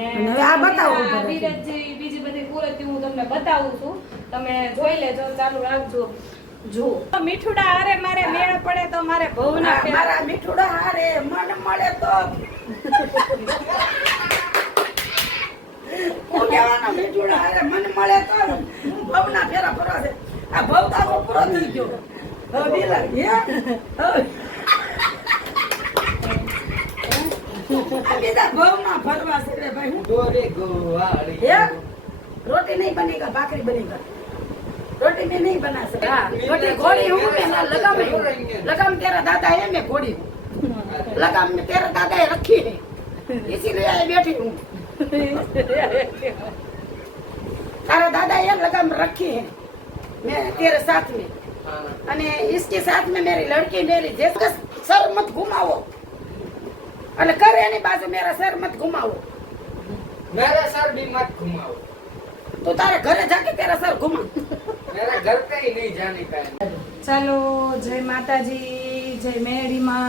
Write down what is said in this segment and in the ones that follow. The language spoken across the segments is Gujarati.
ને આ બતાવો બીજી બધી કુરતી હું તમને બતાવું છું, તમે જોઈ લેજો, ચાલુ રાખજો. જો મીઠુડા હારે મારે મેળ પડે તો મારે ભવના મારા મીઠુડા હારે મન મળે તો કોલેવાના મીઠુડા હારે મન મળે તો ભવના ફેરા ફરવા છે. આ ભવતાનો પૂરો થઈ ગયો. હવે બીલા બીજા ભવના ફરવા છે રે ભાઈ. હું દોરે ગોવાળી હે रोटी नहीं बनेगा, भाकरी बनेगा. रोटी में नहीं बना सकता. रोटी घोड़ी हूँ मैं, लगाम तेरा दादा है, मैं घोड़ी हूँ. लगाम में तेरा दादा है रखी है, इसीलिए आई बैठी हूँ. तारा दादा है लगाम रखी है, मैं तेरे साथ में. અને इसके साथ में मेरी लड़की मेरी जैसे सर मत घुमाओ, અને કરે એની બાજુ मेरा सर मत घुमाओ. मेरा सर भी मत घुमाओ. तो तारे घरे जाके तेरा सर घुमा. मेरा घर पे ही नहीं जाने का है. ચાલો, જય માતાજી, જય મેરડીમાં.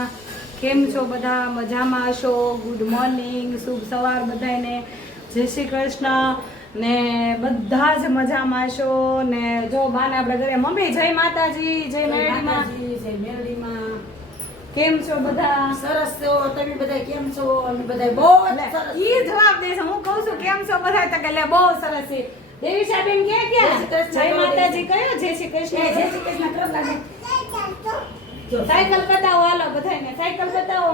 કેમ છો બધા? મજામાં હશો? ગુડ મોર્નિંગ, શુભ સવાર બધાને. જય શ્રી કૃષ્ણ ને બધા જ મજામાં હશો ને. જો બાને આપણે ઘરે મમ્મી જય માતાજી, જય મેરડીમાં. જય મેરડીમાં. કેમ છો બધા? સરસ છો તમે બધા? કેમ છો? અમે બધા બહુ સરસ. ઈ જવાબ દેશે. હું કહું છું કેમ છો બધા, તો કે લે બહુ સરસ છે. દેવી સાહેબ ક્યાં જય માતાજી કયો? જય શ્રી કૃષ્ણ. જય શ્રી કૃષ્ણ કરો લાગે. સાયકલ બતાવો, હાલો બધાને સાયકલ બતાવો.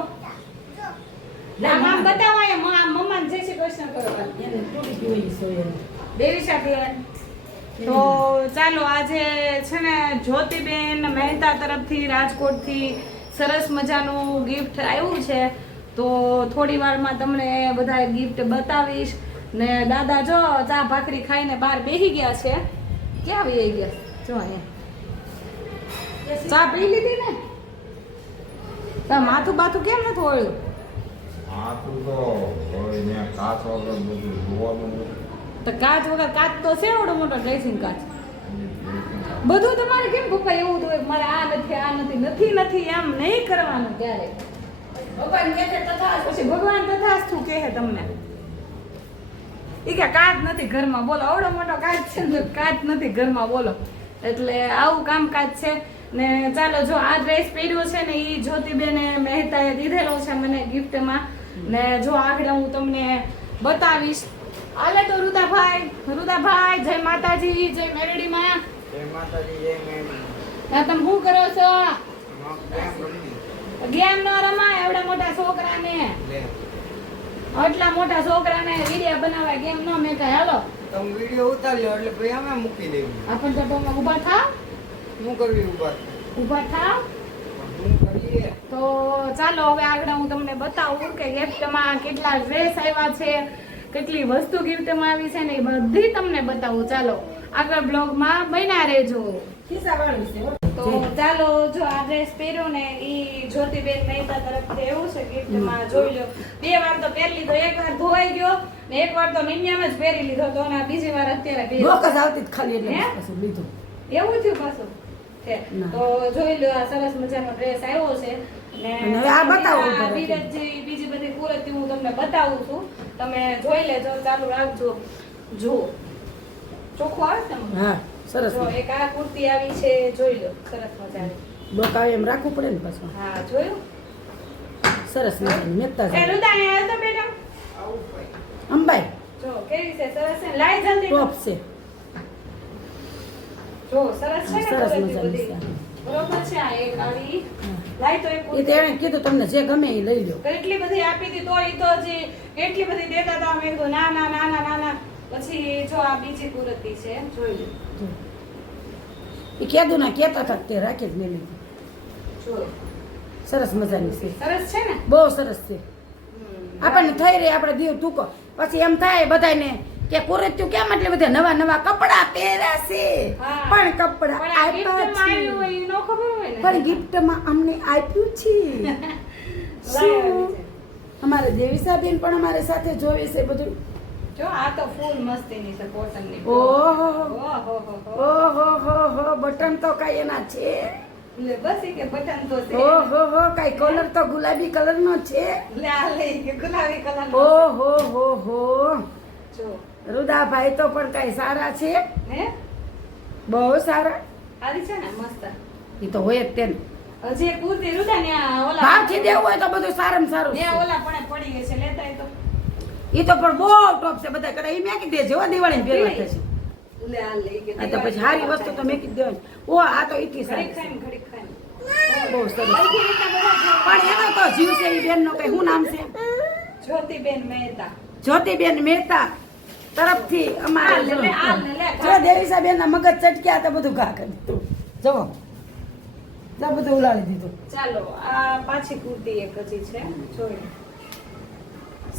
આમ આમ બતાવો, અહીંયા મમ્મા જય શ્રી કૃષ્ણ કરો. એને પૂરી જોઈ સોય. દેવી સાહેબ તો ચાલો, આજે છે ને જ્યોતિબેન મહેતા તરફથી રાજકોટથી સરસ મજાનું ગિફ્ટ આવ્યું છે. તો થોડી વારમાં તમને બધા ગિફ્ટ બતાવીશ. ને દાદા જો ચા ભાખરી ખાઈને બહાર બેસી ગયા છે. ક્યાં બેસી ગયા? જો અહીંયા ચા પી લીધી ને? તા માથું બાથું કેમ નથી ઓળ્યું? માથું તો હોય ને કાચ વગર બધું જોવાનું. તો કાચ વગર, કાચ તો છે એવડો મોટો ડ્રેસિંગ કાચ. બધું તમારે કેમ પપ્પા એવું તો મારે આ નથી નથી એમ નહીં કરવાનું ક્યારે. ભગવાન કહે છે તથા પછી ભગવાન તથાસ્તુ કહે તમને. ઈ કે કાચ નથી ઘરમાં, બોલો આવડો મોટો કાચ છે ને કાચ નથી ઘરમાં, બોલો. એટલે આવું કામકાજ છે. ને ચાલો, જો આ ડ્રેસ પહેર્યો છે ને ઈ જ્યોતિબેને મહેતાએ દીધેલો છે મને ગિફ્ટમાં. ને જો આગળ હું તમને બતાવીશ. હાલે તો રુદાભાઈ જય માતાજી, જય મેરડીમાં. જય માતાજી, જય મેરડી. ના તમે શું કરો છો? લે ગેમ નો રમાય એવડા મોટા છોકરાને. આટલા મોટા છોકરાને વિડિયો બનાવવા ગેમ નો મેં કહે હાલો તમે વિડિયો ઉતાર્યો એટલે ભાઈ અમે મૂકી દેવું. આપણ તો તમે ઊભા થાવ, શું કરવી ઊભા થાવ. શું કરીએ? તો ચાલો હવે આગળ હું તમને બતાવું કે ગિફ્ટમાં કેટલા ડ્રેસ આવ્યા છે, કેટલી વસ્તુ ગિફ્ટમાં આવી છે ને એ બધી તમને બતાવું. ચાલો આગળ બ્લોગમાં બન્યા રહેજો. ખિસ્સા વાળી છે. તો ચાલો, જો આ ડ્રેસ પહેર્યો ને ઈ જ્યોતિબેન મહેતા તરફથી એવું છે ગિફ્ટમાં. જોઈ લો, 2 વાર તો પહેરી લીધો, 1 વાર ધોવાઈ ગયો ને 1 વાર તો નિન્યામ જ પહેરી લીધો તો, અને બીજી વાર અત્યારે પહેર્યો. નોકસ આવતી જ ખાલી એટલે પછી લીધું. એવું થયું પાછું છે. તો જોઈ લો, આ સરસ મજાનો ડ્રેસ આવ્યો છે. ને હવે આ બતાવો. બીજી બધી કુરતી હું તમને બતાવું છું, તમે જોઈ લેજો, ચાલુ રાખજો. જુઓ ચોખ્ખું આવે છે ને? હા સરસ. જો એક આ કુર્તી આવી છે, જોઈ લો, સરસ મજાની. ડોકાવે એમ રાખવું પડે ને પાછું. હા જોયું? સરસ મજાની મેતા એ રુદાને હાલ તો બેટા. અંબાઈ જો કેવી છે, સરસ છે. લાઈ જલ્દી ટોપ છે. જો સરસ છે ને સરસ કુર્તી મજાની બધી. છે. બરોબર છે. આ એક આવી લાઈ તો એક એ કુર્તી. તેણે કીધું તમને જે ગમે એ લઈ લો. કેટલી બધી આપી હતી તો ઈ તો હજી કેટલી બધી દેતા હતા. મેં કીધું ના ના ના ના ના ના. પછી જો આ બીજી કુર્તી છે, જોઈ લો. એ કીધું ના કહેતા હતા તે રાખી જ મેં લીધું. જો સરસ મજાની છે. સરસ છે ને? બહુ સરસ છે. આપણને થઈ રહી આપણે દીવ ટૂંકો પછી એમ થાય બધાને કે કુરત્યું કેમ એટલે બધા નવા નવા કપડા પહેર્યા છે. હા. પણ કપડા પણ આ આપ્યા ગિફ્ટમાં છે. આવ્યું હોય ઈ નો ખબર હોય ને. પણ ગિફ્ટમાં અમને આપ્યું છે. શું? અમારે દેવીસાબેન પણ અમારી સાથે જોવે છે બધું. જો આ તો ફૂલ મસ્તીની છે, કોટનની. ઓહો ઓહો ઓહો બટન તો કઈ એના છે. લે બસ ઈ કે બટન તો છે. ઓહો કઈ કલર તો ગુલાબી કલર નો છે. લે આ લે કે ગુલાબી કલર નો. ઓહો રુદાભાઈ તો પણ કઈ સારા છે, હે બહુ સારા. સારી છે ને મસ્ત. એ તો હોય જ તેને. હજી એક કુર્તી રૂડા ને આ ઓલા ભાવથી દેવું હોય તો બધું સારામાં સારું ને છે. ઓલા પણ પડી ગઈ છે લેતા એ તો ઈ તો પણ બહુ ટોપ છે બધા કરે. ઈ મેકી દેજો હો, દિવાળી પહેરવા થશે. લે આ લઈ કે આ તો પછી સારી વસ્તુ તો મેકી જ દેવાની. ઓ આ તો ઈથી સારી છે. ઘડીક ખાઈને બહુ સરસ. સરખી રીતના બધા જો. પણ એનો તો જીવ છે ઈ બેન નો કઈ શું નામ છે? જ્યોતિબેન મહેતા. જ્યોતિબેન મહેતા તરફથી અમારે આ લે, લે, આ લે, લે. જો દેવીસાબેન ના મગજ ચટક્યા તો બધું ઘા કરી દીધું. જુઓ તો બધું ઉલાડી દીધું. ચાલો આ પાછી કુર્તી એક હજી છે જોઈ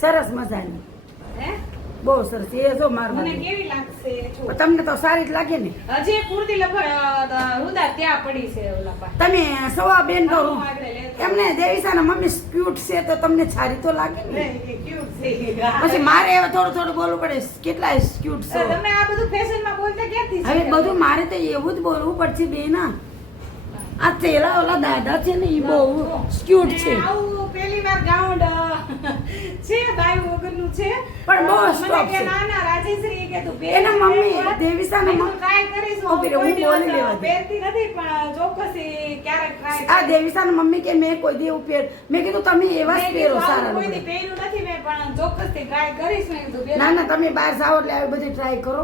સરસ મજાની, હે બહુ સરસ. એ જો માર મને બાજુ. કેવી લાગશે જો તમને તો સારી જ લાગે ને. હજી એક કુર્તી લગભગ રૂદા ત્યાં પડી છે ઓલા પાસે તમે સવા બેન તો હું આગળ લેતો. એમને દેવીસાના મમ્મી ક્યુટ છે તો તમને સારી તો લાગે લે, ને. એ cute છે. પછી મારે હવે થોડું થોડું બોલવું પડે કેટલા ક્યુટ છો. તમે આ બધું ફેશન માં બોલતા ક્યાંથી હવે શીખ્યા? બધું મારે તો એવું જ બોલવું પડશે બેન. આ તેલા ઓલા દાદા છે ને એ બહુ ક્યુટ છે. ને આવું પહેલી વાર ગાઉન્ડ છે ભાઈ વગરનું છે પણ બહુ મને સ્ટોપ કે છે. ના ના રાજેશ્રી કે તું પહેર. એના મમ્મી દેવીસાના મેં મમ્મી try કરીશ હું ઉભી રહે, કોઈ હું બોલી દિવસ લેવા દે. પહેરતી નથી પણ ચોક્કસ એ ક્યારેક try આ કરીશ. દેવીસાના મમ્મી કે મેં કોઈ દી પહેર. મેં કીધું તમે એવા જ મેં પહેરો કીધું સારા આવું કોઈ દી લુગડા. પહેર્યું નથી મેં પણ ચોક્કસથી try કરીશ મેં કીધું પહેર. ના ના તમે બહાર જાઓ એટલે આવી બધી ટ્રાય કરો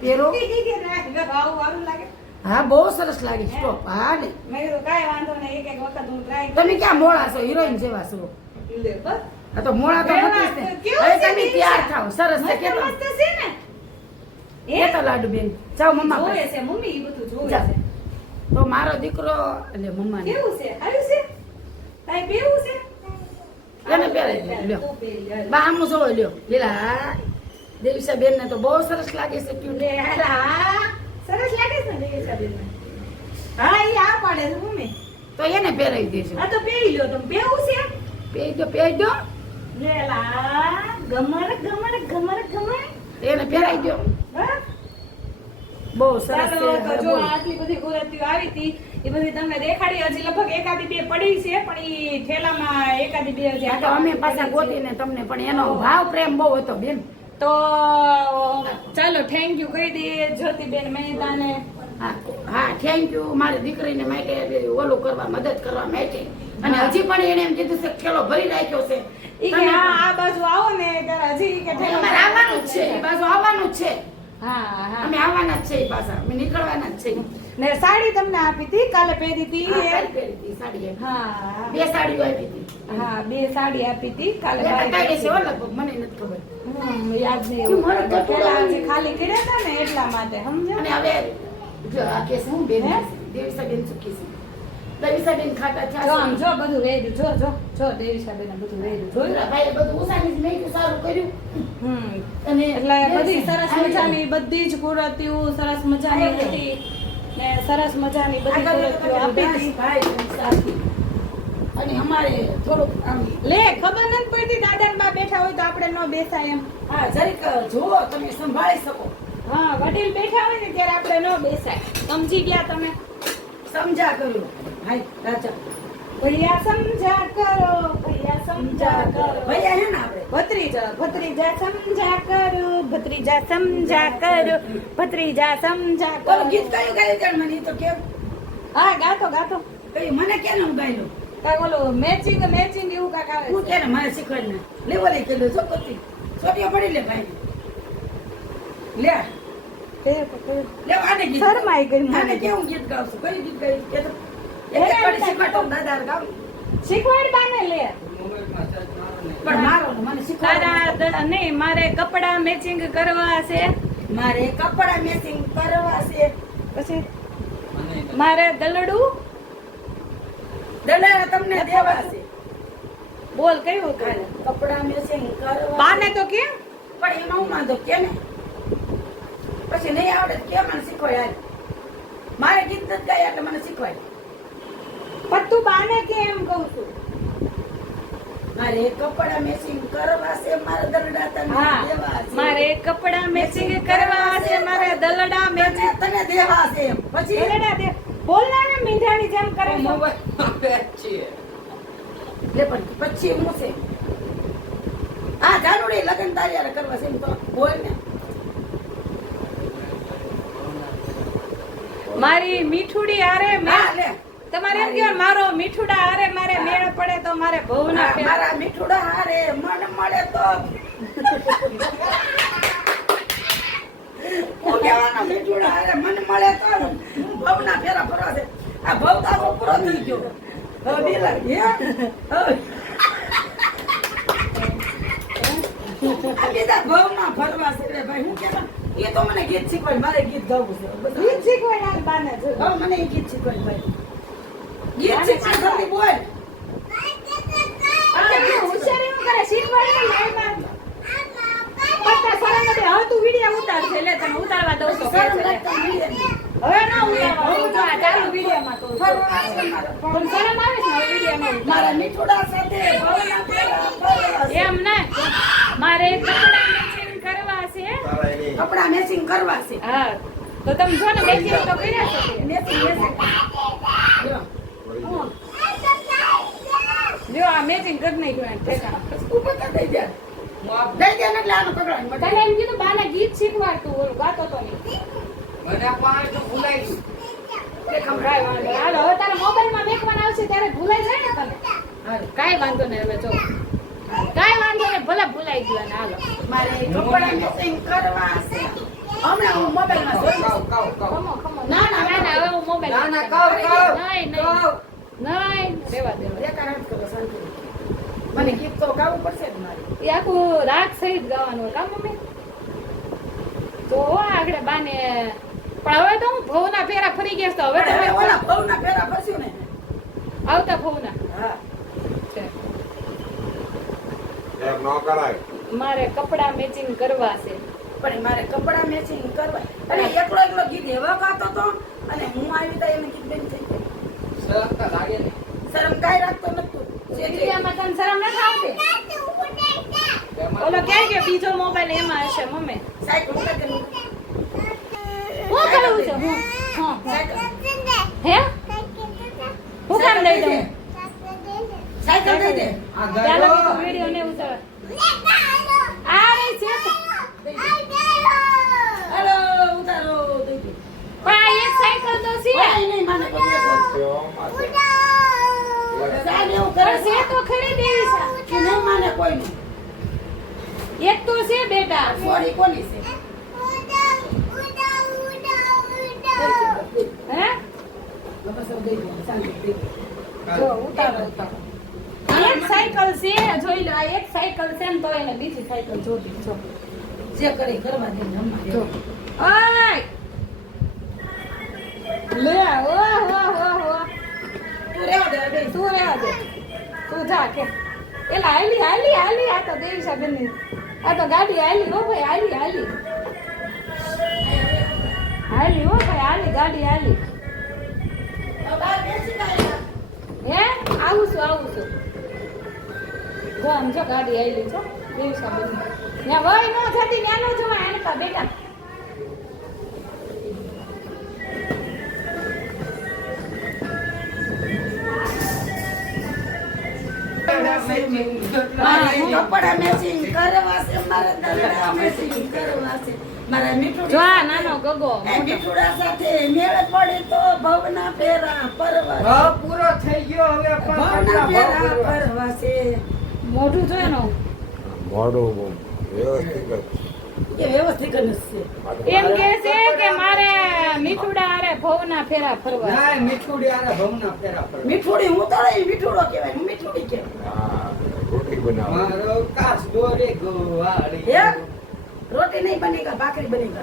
પહેરો. આવું આવું લાગે હા બહુ સરસ લાગે સ્ટોપ. હા ને મેં કીધું કાંઈ વાંધો નહીં એક એક વખત હું try તમે કરીશ. ક્યાં મોળા છો? હિરોઈન જેવા છો. લે બસ. આ તો મોળા તો કેવા નથી જ ને. કેવું હવે છે તમે દિશા? તૈયાર થાવ. સરસ છે મસ્ત કેતો. મસ્ત છે ને એ તો લાડુ બેન જાઓ મમ્મા જોવે પાસે. છે મમ્મી ઈ બધું જોવે જા. છે તો મારો દીકરો એટલે મમ્મા ને કેવું છે આવ્યું છે તાઈ પહેરવું છે એને પહેરાવી દે, લ્યો. તું પહેરી લે. બા આમ જોવો લ્યો લીલા. દેવીસા બેન ને તો બહુ સરસ લાગે છે ક્યુટ. લે, હા સરસ લાગે છે ને દેવીસાબેનને? હા ઈ આ પાડે છે મમ્મી તો એને પહેરાવી દેજો. આ તો પહેરી લ્યો તમે પહેરવું છે પહેરી દો. લે લા ગમર ગમર ગમર ગમર એને પહેરાવી દો. હા બહુ સરસ ચાલો તો છે. જો આટલી બધી કુર્તીઓ આવી હતી એ બધી તમને દેખાડી હજી લગભગ એકાદી બે પડી છે પણ ઈ ઠેલામાં એકાદી બે હજી આ તો અમે પાછા ગોતીને તમને પણ એનો ભાવ પ્રેમ બહુ હતો બેન. તો ચાલો થેન્ક યુ કહી દઈએ જ્યોતિબેન મહેતાને. હા હા થેન્ક યુ મારી દીકરીને માટે ઓલું કરવા મદદ કરવા માટે. અને હજી પણ એને એમ કીધું છે ખેલો ભરી રાખ્યો છે. ઈ કે હા આ બાજુ આવો ને ત્યારે હજી કે ઠેલો અમારે આવવાનું જ છે. એ બાજુ આવવાનું જ છે. હા હા અમે આવવાના જ છે એ પાછા. અમે નીકળવાના જ છે. ને સાડી તમને આપી હતી કાલે પહેરી હતી હા, એ. કાલે પહેરી હતી સાડી એમ. હા બે સાડીઓ આપી હતી. હા બે સાડી આપી હતી કાલે બે મારી કાઢી છે હો પાસે. લગભગ, મને નથી ખબર. યાદ નહીં તું મારો એવું. તો પેલા થોડો હજી ખાલી કર્યા હતા ને એટલા માટે સમજ્યા? અને હવે જો આ કેસ હું બેન હે? દેવીસાબેન ચૂકી છે. દેવીસાબેન ખાતા જો આમ થયા જો બધું રેડ્યું જો જો જો દેવીસાબેન બધું રેડ્યું જોયું? ભાઈ બધું ઉસાની જ મેં સારું કર્યું. હમ અને એટલે બધી દેવીસા સરસ આવી મજાની બધી જ કુર્તીઓ સરસ મજાની આવી હતી ને સરસ મજાની બધી આગળ કુર્તીઓ આપી હતી. ભાઈ સાથી. અને અમારે થોડુંક આમ લે ખબર નથી પડતી દાદા ને બા બેઠા હોય તો આપણે ન બેસાય એમ. હા જરીક જુઓ તમે સંભાળી શકો. હા વડીલ બેઠા હોય ને ત્યારે આપણે ન બેસાય. સમજી ગયા તમે? સમજા કર્યું. હાય રાજા ભૈયા સમજા કરો ભૈયા સમજા કરો. ભૈયા હે ને આપણે ભત્રીજા ભત્રીજા સમજા કરો ભત્રીજા સમજા કરો ભત્રીજા સમજા કરો. ઓલું ગીત કયું ગાયું જાણ મને ઈ તો કેમ હા ગાતો ગાતો કયું મને કેને હું ગાયલું કાંઈ ઓલું મેચિંગ મેચિંગ એવું કાંઈક આવે હું છે. કેને મારે શીખવાડ ને લેવો લઈ ગયેલું છો કતી છોટીઓ પડી લે ભાઈ લે લે આને ગીત શરમાઈ ગઈ મને. આને કેવું ગીત ગાવશું કયું ગીત ગાયું કે તો એક વાળી શીખવાડો દાદા ગાવ શીખવાડ બાને લે. મોબાઈલમાં સર્ચ મારો ને. પણ મારો ને મને શીખવાડો તારા નહીં મારે કપડા મેચિંગ કરવા છે મારે કપડા મેચિંગ કરવા છે પછી મને મારે દલડું દલારા તમને દેવા છે બોલ કયું કાલે કપડા મેચિંગ કરવા બાને તો કેમ પણ એમાં હું વાંધો કે ને પછી નહીં આવડે તો કે મને શીખવાડ હાલ. મારે ગીત નથી ગાય એટલે મને શીખવાડ. પણ તું બાને કેમ કહું છું? મારે કપડા મેચિંગ કરવા છે મારે દરડા તને હા દેવા છે મારે કપડા મેચિંગ કરવા છે મારે દલડા મેચિંગ તને દેવા છે એમ. પછી દલડા દે બોલ ને મીંઢાની જેમ કરે છે. મોબાઈલમાં પેચ છે. લે પણ પછી હું છે આ જાનુડી લગન તારી હારે કરવા છે એમ તો બોલ ને મારી મીઠુડી હારે હા, લે. તમારે એમ કહેવાય મારો મીઠુડા હારે મારે મેળ પડે તો મારે ભવના ફેરા. મારા મીઠુડા હારે મન મળે તો હું કહેવાનો મીઠુડા હારે મન મળે તો ભવના ફેરા ફરવા છે. આ ભવ તારો પૂરો થઈ ગયો. હવે બીલા, હે? હવે. આ બીજા ભવમાં ફરવા છે રે ભાઈ. હું કહેવાનો, એ તો મને ગીત શીખવાય, મારે ગીત ગાવું છે. બસ. ગીત શીખવાય આ બાને જો. હવે મને એ ગીત શીખવાય ભાઈ. ગીત શીખવાય જલ્દી બોલ. આ કે હોશિયારી નું કરે શીખવાડે લાઈમાં. પત્તા સરાંગડે હવે તું વિડિયો ઉતાર છે લે તને ઉતારવા દઉં તો કે શરમ છે લે. લાગતા નહીં. હવે ના ઉતારવા દઉં તો આ ચાલુ વિડિયોમાં તો ફરવા છે મારે. પણ શરમ આવે છે ને હવે વિડિયોમાં મારા મીઠુડા સાથે ભવના ફેરા ફરવા છે. એમ ને મારે કપડા મેચિંગ કરવા છે. તારા એની કપડા મેચિંગ કરવા છે. હા તો તમે જો ને મેચિંગ તો કર્યા છે તે. Matching matching. જો. હું. જો આ મેચિંગ કરી નાખ્યું એને ઠેકાણા. ઉપર તો દઈ દે. દઈ દે ને એટલે આનો પકડાય. તને એમ કીધું બાના ગીત શીખવાડતું ઓલું ગાતો તો નહીં. બધા પાંચ તો ભૂલાઈ ગયું. કાંઈ વાંધો નહીં. હાલો હવે તારા મોબાઈલમાં મેકવાના આવશે ત્યારે ભૂલાઈ જાય ને તને. હાલો. કાંઈ વાંધો નહીં હવે જો. કાંઈ વાંધો નહીં ભલે ભૂલાઈ ગયું ને હાલો. મારે કપડા મેચિંગ કરવા છે. હમણાં હું મોબાઈલમાં જોઈ લઈશ. કાવ, કાવ, કાવ. ખમો ખમો. ના, ના, ના હવે હું મોબાઈલ ના, ના, કાવ, કાવ. નહીં કાવ. નહીં રેવા દે. બેકાર હાથ કરો, શાંતિ. મને ગીત તો ગાવું પડશે જ મારે. એ આખું રાગ સહિત ગાવાનું હોય કામ મમ્મી તો આગળ બાને પણ હવે તો હું ભવના ફેરા ફરી ગયા તો હવે પણ હવે તો ઓલા ભવના ફેરા ફરસ્યું ને. આવતા ભવના હા. છે એમ ન કરાય. મારે કપડા મેચિંગ કરવા છે. પણ મારે કપડા મેચિંગ કરવા અને એકલો એકલો ગીત એવા ગાતો તો અને હું આવી તો એને ગીત બેન થઈ ગઈ. શરમ તો લાગે ને. શરમ કાંઈ રાખતો નતું. વિડીયોમાં તને શરમ નથી આવતી એમાં ઓલો કે બીજો મોબાઈલ એમાં હશે મમ્મી સાયકલ ઉતાર દે. હું કરું છું હું હા સાયકલ. હે હું કામ દઈ દઉં સાયકલ દઈ દે. આ ચાલો ગાડો. વિડીયો ને ઉતાર આ રે છે હાલો ઉતારો દઈ દે. પણ આ એક સાયકલ તો છે કોઈ નહીં માને કોઈ ને કોઈ. તેઓમાં છે. સાહેબ એવું કરે પણ છે તો ખરી દેવી છે કે નહીં માને કોઈ નહીં. એક તો છે બેટા સોરી કોની છે? હે બસ હવે દઈ દે. શાંતિ દઈ દે. જો ઉતારો ઉતારો એક સાયકલ છે જોઈ લો આ એક સાયકલ છે ને તો એને બીજી સાયકલ જોતી જો જે કરે ઈ કરવા દે ને હમણાં જો ઓય લે ઓહ ઓહ ઓહ ઓહ તું રહેવા દે હવે. તું રહેવા દે તું જા કે એલા હાલી હાલી હાલી આ તો દેવીશા બેન આ તો ગાડી હાલી હો ભાઈ હાલી હાલી હાલી હો ભાઈ હાલી ગાડી હાલી હવે બહાર બેસી જાય. હે આવું છું જો આમ જો ગાડી હાલી છો દેવીશા બેન ત્યાં વય નો જતી ત્યાં નો જવા એને પા બેટા મારે કપડા મેચિંગ કરવા છે. મારે દલડા મેચિંગ કરવા છે. મારે મીઠું જો આ નાનો ગગો એ મીઠુડા સાથે મેળ પડે તો ભવના ફેરા ફરવા છે. ભાવ પૂરો થઈ ગયો હવે ભવના ફેરા પણ ફરવા છે. મોઢું જોયો ને મોઢું વ્યવસ્થિત જ. એ વ્યવસ્થિત જ છે. એમ કે છે કે મારે મીઠુડા હારે ભવના ફેરા ફરવા ના મીઠુડી આરે ભવના ફેરા પર મીઠુડી હું તો નહીં મીઠુડો કહેવાય. હું મીઠુડી કહેવાય. આ રોટી બનાવે. મારો કાચ દોરે ગોવાળી હે? रोटी नहीं बनेगा, भाकरी बनेगा.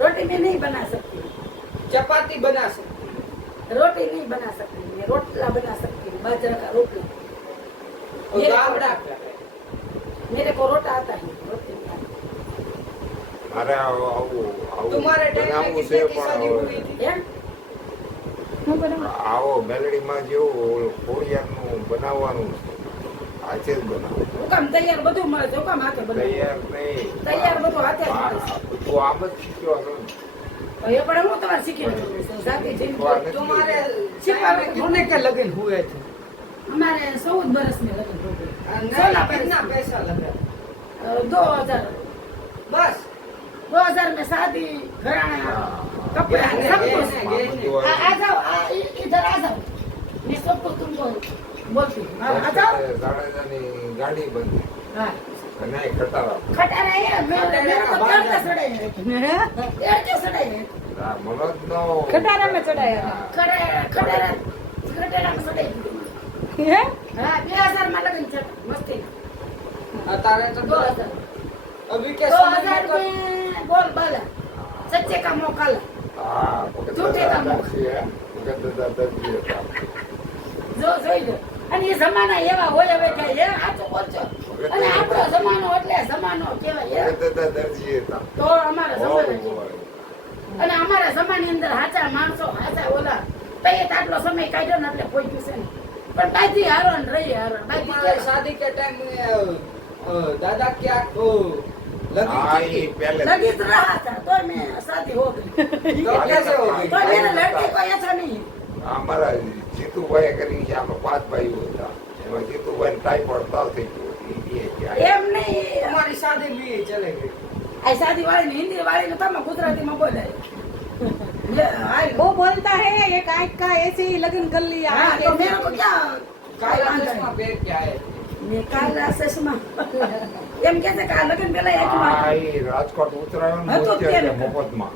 रोटी में नहीं बना सकती. चपाती बना सकते रोटी नहीं बना सकती. मैं रोटला बना सकती हूँ. बाजरा का रोटला. और गावड़ा मेरे को रोटा आता है. रोटी नहीं आता. મારે આવું तुम्हारे टाइम में બનાવવું किसने છે की शादी પણ हुई थी હે? હું બનાવું? આવો મેલડીમાં જેવું ખોડિયારનું બનાવવાનું છે. આજે જ બનાવો. હું કામ તૈયાર બધું મળે છે. હું કામ હાથે બનાવું? તૈયાર નહીં. તૈયાર બધું હાથે જ મળે છે. તું આમ જ શીખ્યો છો ને. એ પણ હું તમારે શીખી લઉં છું. જાતે જઈને तुम्हारे छिपा टाइम में कितने के लगन हुए थे हमारे 14 बरस में लगन हो गए. नहीं, कितना पैसा लगा 2000 बस 2000 में शादी घराना कपड़ा सब कुछ मामू आ जाओ इधर आ जाओ मैं सब कुछ तुमको बोलती हूँ आ जाओ જાડેજાની ગાડી બંધી हाँ અને ખટારા खटारा है मेरे को पेड़ के सड़े हैं पेड़ के सड़े हैं મનોજનો ખટારા में ચડાયા खटारा खटारा में सड़े હે हाँ 2000 में लगन छे मस्ती अतारे तो 2000 अभी के समय 2000 में में बोल बाला सच्चे का मौका ला હા झूठे का मुખ. દરજી હતા જો જોઈ લો અને એ જમાના એવા હોય હવે કે એ સાચું બોલજો અને આપણો જમાનો એટલે જમાનો કહેવાય દરજી હતા તો અમારો જમાનો છે અને અમારા જમાની અંદર હાચા માણસો હાચા ઓલા તો એ આટલો સમય કાઢ્યો ને એટલે કોઈ ગયું છે ને પણ બાકી હારો ને રહી હારો બાકી हमारे शादी के टाइम में दादा क्या को लगी હા थी એ પહેલે लगी तो रहा था तो मैं शादी हो गई तो कैसे हो गई तो मेरे लड़के को ऐसा नहीं है અમારા જીતુભાઈ કરીને છે આમાં 5 ભાઈઓ હતા એમાં જીતુભાઈ ટાઈફોઈડ તાવ થઈ ગયો એ કે એમ નહીં हमारी शादी भी चले गई આ શાદી વાળી ને હિન્દી વાળી ને તમે ગુજરાતી માં બોલાય वो बोलता है एक आंख का ऐसे ही लगन कर लिया हाँ तो मेरे को क्या काला चश्मा पहन के आए मैं काला चश्मा એમ કે છે કે આ લગન પેલા એક હા માં એ રાજકોટ ઉતરાયો ને હતો મોતિયા ત્યારે. મફતમાં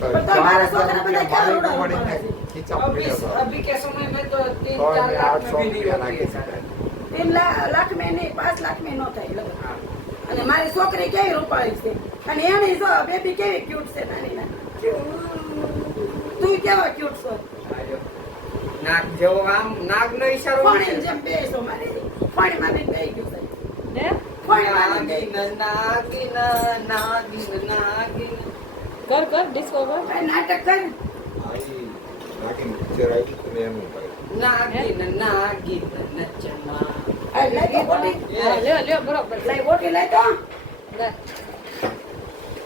પણ તો મારા છોકરા બધા ક્યાં ઉડાડવા પડે? ખીચા अभी પડ્યા હતા अभी के समय में तो 3-4 તો लाख में 800 भी नहीं રૂપિયા होती है નાખી शादी। દીધા 3 લાખ में નહીં 5 લાખ में નો થાય લગન અને મારી છોકરી કેવી રૂપાળી છે અને એને જો બેબી કેવી ક્યુટ છે નાની નાની તું કેવા ક્યુટ છો નાગ જેવો આમ નાગ નો ઈશારો પાણી જેમ બેસો મારી પાણી માં બેસી ગયું છે હે? પાણી માં બેસી નાગિન નાગિન નાગિન નાગિન કર કર ડિસ્કો કર ગયું નાટક કર હા એ નાખીને પિક્ચર આવ્યું હતું ને એનું ભાઈ નાગિન નાગિન નચમાં આ લઈ તો બોટી હા, લ્યો લ્યો બરોબર લઈ બોટી લઈ તો લે.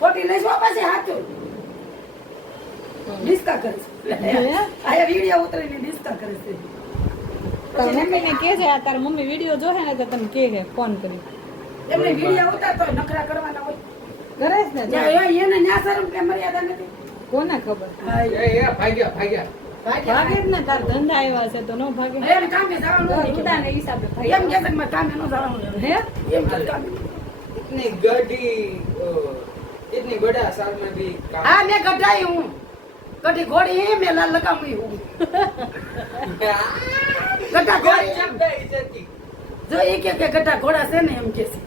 બોટી લઈ જો પછી હાથું ડિસ્કા કરે છે આ વિડિયો ઉતરીને ડિસ્કા કરે છે તાર મમ્મીને કે છે આ તાર મમ્મી વિડીયો જોહે ને તો તને કે છે ફોન કરી એમને વિડિયો ઉતારતો હોય, નખરા કરવાના હોય કરે છે ને જ્યાં એને ન્યા શરમ કે મર્યાદા નથી કોને ખબર હા એ ભાગ્યા ભાગ્યા ભાગે જ ને તાર ધંધા આવ્યા છે તો નો ભાગે એમ કામે જવાનું હોય. ઉડાને હિસાબે એમ ભાઈ કે છે કે મારે કામે ન જવાનું હે એમ કે કામે इतनी गड्ढी इतनी बड़ा साल में भी काम हाँ मैं गड्ढाई हूँ गड्ढी घोड़ी है मैं लाल लगाऊंगी हूँ गड्ढा घोड़ी है। बेइज्जती जो एक एक गड्ढा घोड़ा से नहीं हम कैसे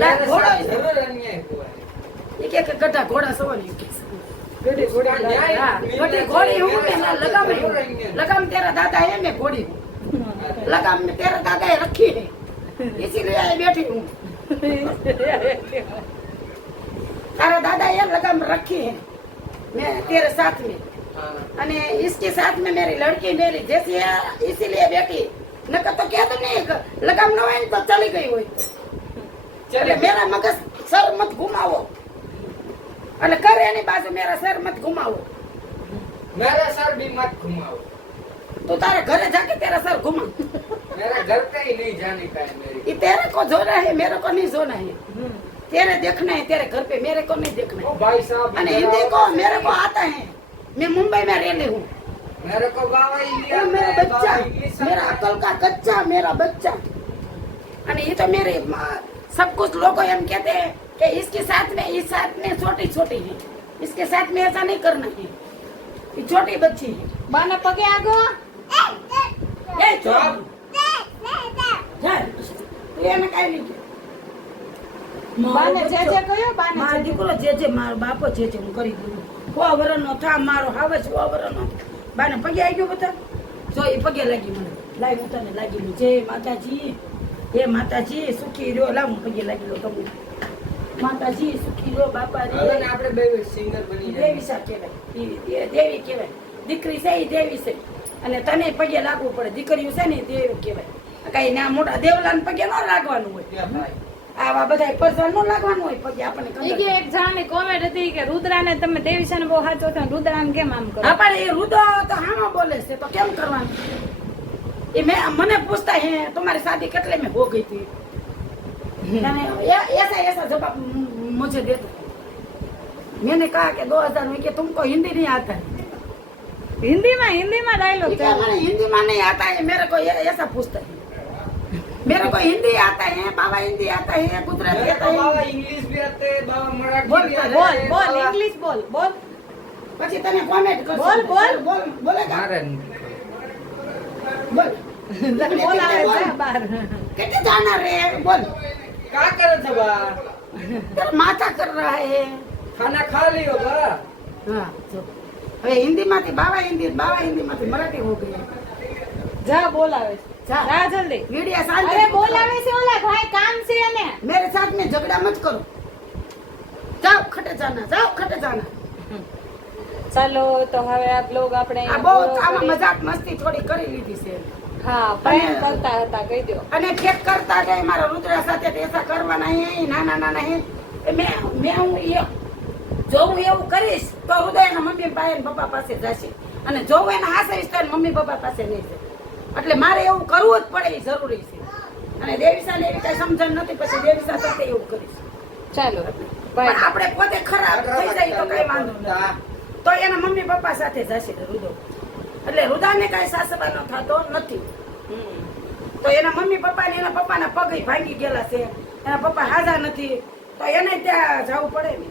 लाल मेरे घोड़ा साथ जरूर अन्याय हुआ है एक एक गड्ढा घोड़ा से नहीं कैसे ગોડી ગોડી न्याय हाँ, मिलने गड्ढी से घोड़ी हूँ मेरे मैं साथ लाल लगाऊंगी जरूर हूँ अन्याय। लगाम तेरा दादा है मैं घोड़ी हूँ लगाम में तेरा दादा है रखी है इसीलिए आई बैठी हूँ तारा दादा ये लगाम रखी है मैं तेरे साथ में हाँ। અને इसके साथ में मेरी लड़की मेरी जैसी है इसीलिए बेटी नकर तो क्या तो नहीं लगाम न હોય તો ચલી ગઈ હોય એટલે मेरा मगज सर मत घुमाओ એટલે કરે એની બાજુ मेरा सर मत घुमाओ मेरा सर भी मत घुमाओ तो तारे घरे जाके तेरा सर घुमा मेरा घर का ही नहीं जाने का है मेरी ये तेरे को जोना है मेरे को नहीं जोना है तेरे देखना है तेरे घर पे मेरे को नहीं देखना ओ है भाई साहब અને इधर हिंदी आओ, को मेरे को आता है मैं मुंबई में रहती हूँ मेरे को गावा इंडिया और मेरा में बच्चा गावा इंग्लिश मेरा आता है। अकल का कच्चा मेरा बच्चा और ये तो मेरे सब कुछ लोग एम कहते हैं कि इसके साथ में इस साथ में छोटी छोटी है इसके साथ में ऐसा नहीं करना है ये छोटी बच्ची है બાના પગે આગો ए चुप जा तू એને કાઈ નહીં કે બાને જે જે કયો બાને મારો જે દીકરો જે મારો બાપો જે હું કરી દઉં 100 વર્ષનો થા મારો હાવે 100 વર્ષનો બાને પગે આવી ગયો બધા જો એ પગે લાગી મને લાઈ હું તને લાગી લો જય માતાજી હે માતાજી સુખી રહ્યો લા હું પગે લાગી લો તમને માતાજી સુખી રહ્યો બાપા હવે રે આપણે બે સિંગર બની જાય દેવી સા કહેવાય એ દેવી કહેવાય દીકરી છે એ દેવી છે અને તને પગે લાગવું પડે દીકરીઓ છે ને એ દેવી કહેવાય કઈ ના મોટા દેવલાને પગે ન લાગવાનું હોય ભાઈ આવા બધા પરસન ન લાગવાનું હોય પગે આપણે ઈ કંદર. કે એક જણાની કોમેન્ટ હતી કે રુદ્રાને તમે દેવીશાને બહુ હાચો છો રુદ્રાને કેમ આમ કરો હા પણ એ રુદો તો હામાં બોલે છે તો કેમ કરવાનું એ મને પૂછતા હે तुम्हारी शादी कितने में हो गई थी मैंने ऐसा ऐसा जवाब मुझे देते मैंने कहा कि 2000 में कि तुमको हिंदी नहीं आता है हिंदी में डायलॉग ठीक है, मैंने हिंदी में नहीं आता है मेरे को ऐसा पूछता है मेरे को हिंदी आता है बाबा हिंदी आता है गुजराती मेरे आता को बाबा है इंग्लिश भी आते बाबा मराठी बोल, भी आते बोल बोल बाबा- इंग्लिश बोल बोल પછી તને કોમેન્ટ કરશે બોલ, બોલ. બોલ બોલેગા મારે બોલ બોલ આવે છે બહાર कितने जाना रे बोल क्या करे थे बा तेरा माथा कर रहा है खाना खा लियो बा हाँ जो હવે હિન્દીમાંથી બાવા હિન્દીમાંથી મરાઠી હો ગઈ જા બોલાવે છે જા. જા જલ્દી वीडियो शांति અરે બોલાવે છે ઓલા ભાઈ કામ છે એને मेरे साथ में झगड़ा मत करो जाओ खटे जाना ચાલો તો હવે આ બ્લોગ આપણે આ બહુ આમાં મજાક મસ્તી થોડી કરી લીધી છે હા પ્રેમ કરતા હતા કહી દો અને ફેક કરતા જાય મારા રુદ્ર સાથે ऐसा करवाना है ના નહીં મેં હું જો હું એવું કરીશ તો હૃદયના મમ્મી પાસે પપ્પા પાસે જશે અને જો હું એને હાસવીશ તો મમ્મી પપ્પા પાસે નહીં જાય એટલે મારે એવું કરવું જ પડે એ જરૂરી છે અને દેવીસાને એવી કઈ સમજણ નથી પછી દેવીસા સાથે એવું કરીશ ચાલો પણ બાય આપણે પોતે ખરાબ થઈ જાય તો કઈ વાંધો નથી તો એના મમ્મી પપ્પા સાથે જશે રુદો એટલે રુદાને કઈ સાસવાનો થતો નથી તો એના મમ્મી પપ્પા ને એના પપ્પાના પગ ભાંગી ગયેલા છે એના પપ્પા હાજા નથી તો એને ત્યાં જવું પડે ને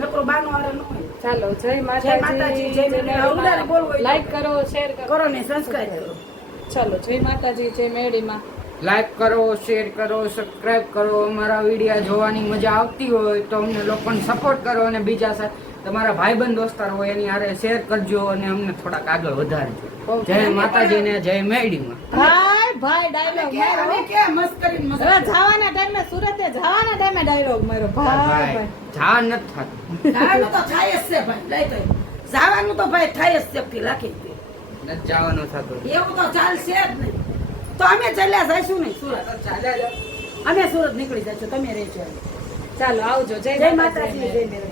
નકરો બાનો વાળો ન હોય ચાલો જય જય માતાજી, માતાજી જય મેરડીમાં. ઉડાને બોલવું હોય તો. લાઈક કરો શેર કરો કરો ને સંસ્કાર કરો ચાલો જય માતાજી જય મેરડીમાં લાઈક કરો શેર કરો સબસ્ક્રાઇબ કરો અમારા વિડીયો જોવાની મજા આવતી હોય તો અમને લોકોને સપોર્ટ કરો અને બીજા સાથે તમારા ભાઈબંધ દોસ્તાર હોય એની હારે શેર કરજો અને અમને થોડાક આગળ વધારજો જય માતાજી ને જય મેરડીમાં ભાઈ ડાયલોગ અને કે મસ્ત કરીને મસ્ત હવે જવાના ટાઈમે સુરતે જવાના ટાઈમે ડાયલોગ મારો ભાઈ ભાઈ જા નથી થતું જવાનું તો થાય જ છે ભાઈ લઈ તો જવાનું તો ભાઈ થાય જ છે પેલી રાખી દે. નથી જવાનું થતું એવું તો ચાલશે જ નહીં તો અમે ચાલ્યા જઈશું નહીં સુરત અમે સુરત નીકળી જઈશું તમે રહેજો ચાલો આવજો જય જય માતાજી માતાજી જય મેરડી.